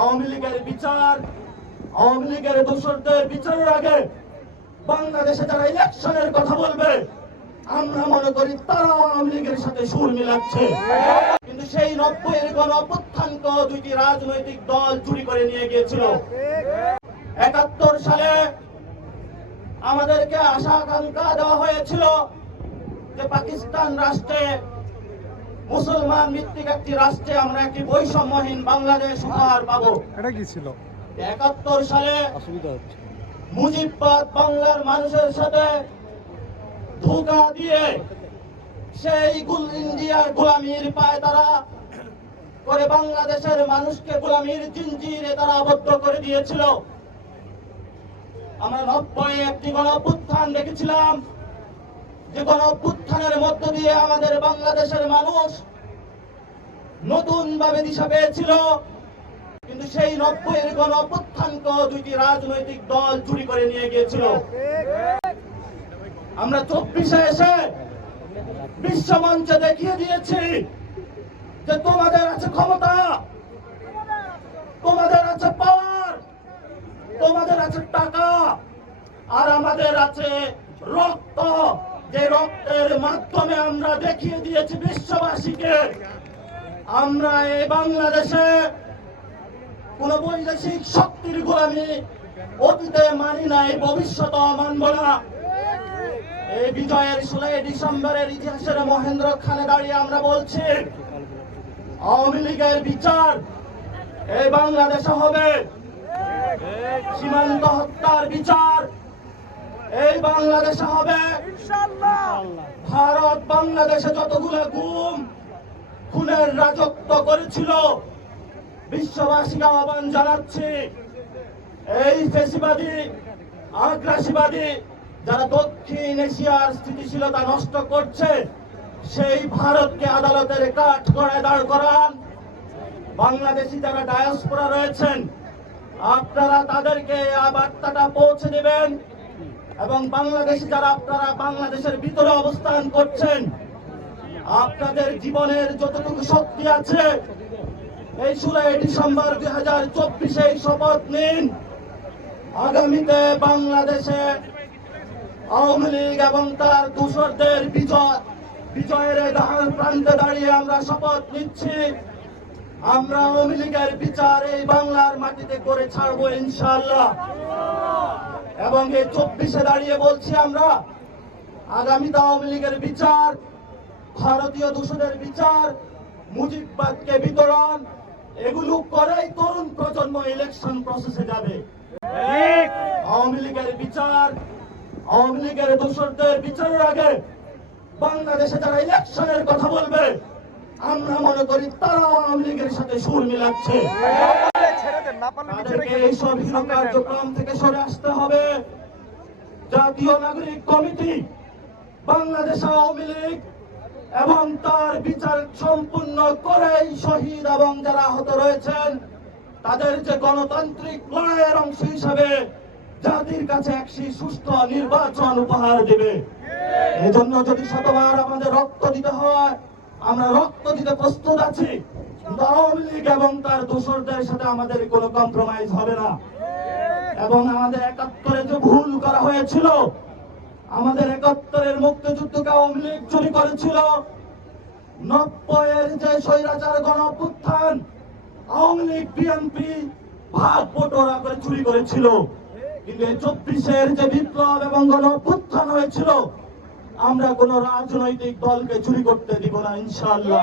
আওয়ামী লীগের বিচার, আওয়ামী লীগের দোষরদের বিচারের আগে বাংলাদেশে যারা ইলেকশনের কথা বলবে আমরা মনে করি তারা আওয়ামী লীগের সাথে সুর মিলাচ্ছে। কিন্তু সেই 90-এর গণ অভ্যুত্থানকে দুইটি রাজনৈতিক দল চুরি করে নিয়ে গিয়েছিল। 71 সালে আমাদেরকে আশা আকাঙ্ক্ষা দেওয়া হয়েছিল যে পাকিস্তান রাষ্ট্রে, মুসলমান ভিত্তিক একটি রাষ্ট্রে আমরা একটি বৈষম্যহীন বাংলাদেশ উপহার পাবো। এটা কি ছিল? 71 সালে অসুবিধা হচ্ছে মুজিববাদ বাংলার মানুষের সাথে ধোঁকা দিয়ে সেই ইন্ডিয়ার গোলামীর পায় তারা করে বাংলাদেশের মানুষকে গোলামীর জিঞ্জিরে তারা আবদ্ধ করে দিয়েছিল। আমরা 90-এ একটি গণ অভ্যুত্থান দেখেছিলাম, যে গণ অভ্যুত্থানের মধ্য দিয়ে আমাদের বাংলাদেশের মানুষ নতুন ভাবে দিশা পেয়েছিল। কিন্তু সেই 90-এর গণ অভ্যুত্থানকে দুইটি রাজনৈতিক দল চুরি করে নিয়ে গিয়েছিল। আমরা 24-এ এসে বিশ্বমঞ্চে দেখিয়ে দিয়েছি যে তোমাদের আছে ক্ষমতা, তোমাদের আছে পাওয়ার, তোমাদের আছে টাকা, আর আমাদের আছে রক্ত। যে রক্তের মাধ্যমে আমরা দেখিয়ে দিয়েছি বিশ্ববাসীকে আমরা এই বাংলাদেশে কোন বৈদেশিক শক্তির গোলামি অতীতে মানি নাই, ভবিষ্যতে মানব না। এই বিজয়ের 16 ডিসেম্বরের ইতিহাসের মহেন্দ্র খানে দাঁড়িয়ে আমরা বলছি আওয়ামী লীগের বিচার এই বাংলাদেশে হবে, সীমান্ত হত্যার বিচার এই বাংলাদেশে হবে ইনশাআল্লাহ। ভারত বাংলাদেশে যতগুলো গুম খুনের রাজত্ব করেছিল, বিশ্ববাসীকে আহ্বান জানাচ্ছি এই ফ্যাসিবাদী আগ্রাসীবাদী যারা দক্ষিণ এশিয়ার স্থিতিশীলতা নষ্ট করছে সেই ভারতকে আদালতের কাঠ গড়ায় দাঁড় করান। বাংলাদেশি যারা ডায়াসপোরা রয়েছেন আপনারা তাদেরকে বার্তাটা পৌঁছে দেবেন, এবং বাংলাদেশি যারা আপনারা বাংলাদেশের ভিতরে অবস্থান করছেন আপনাদের জীবনের যতটুকু শক্তি আছে এই 16 ডিসেম্বর 2024-এ শপথ নিন আগামীতে বাংলাদেশে আওয়ামী লীগ এবং তার দোসরদের বিজয়ের দ্বার প্রান্তে দাঁড়িয়ে আমরা শপথ নিচ্ছি আমরা আওয়ামী লীগের বিচার এই বাংলার মাটিতে করে ছাড়বো ইনশাআল্লাহ। এবং এই 24-এ দাঁড়িয়ে বলছি আমরা আগামীতে আওয়ামী লীগের বিচার, ভারতীয় দোষদের বিচার, মুজিববাদকে বিতরণ এগুলো করেই তরুণ প্রজন্ম ইলেকশন প্রসেসে যাবে। আওয়ামী লীগের বিচার, আওয়ামী লীগের দোষরদের বিচারের আগে বাংলাদেশে যারা ইলেকশনের কথা বলবে আমরা মনে করি তারা আওয়ামী লীগের সাথে সুর মিলাচ্ছে। তাদেরকে এইসব হীন কার্যক্রম থেকে সরে আসতে হবে। জাতীয় নাগরিক কমিটি, বাংলাদেশ আওয়ামী লীগ এবং তার বিচার সম্পূর্ণ করেই শহীদ এবং যারা আহত রয়েছেন তাদের যে গণতান্ত্রিক লড়াইয়ের অংশ হিসাবে জাতির কাছে একটি সুষ্ঠু নির্বাচন উপহার দেবে। এজন্য যদি শতবার আমাদের রক্ত দিতে হয় আমরা রক্ত দিতে প্রস্তুত আছি, কিন্তু আওয়ামী লীগ এবং তার দোসরদের সাথে আমাদের কোনো কম্প্রোমাইজ হবে না। এবং আমাদের 71-এ যে ভুল করা হয়েছিল, আমাদের 71-এর মুক্তিযুদ্ধকে আওয়ামী লীগ চুরি করেছিল, 90-এর যে স্বৈরাচার গণ অভ্যুত্থান আওয়ামী লীগ বিএনপি ভাগ বটোয়ারা করে চুরি করেছিল। কিন্তু 24-এর যে বিপ্লব এবং গণ অভ্যুত্থান হয়েছিল আমরা কোন রাজনৈতিক দলকে চুরি করতে দিব না ইনশাআল্লাহ।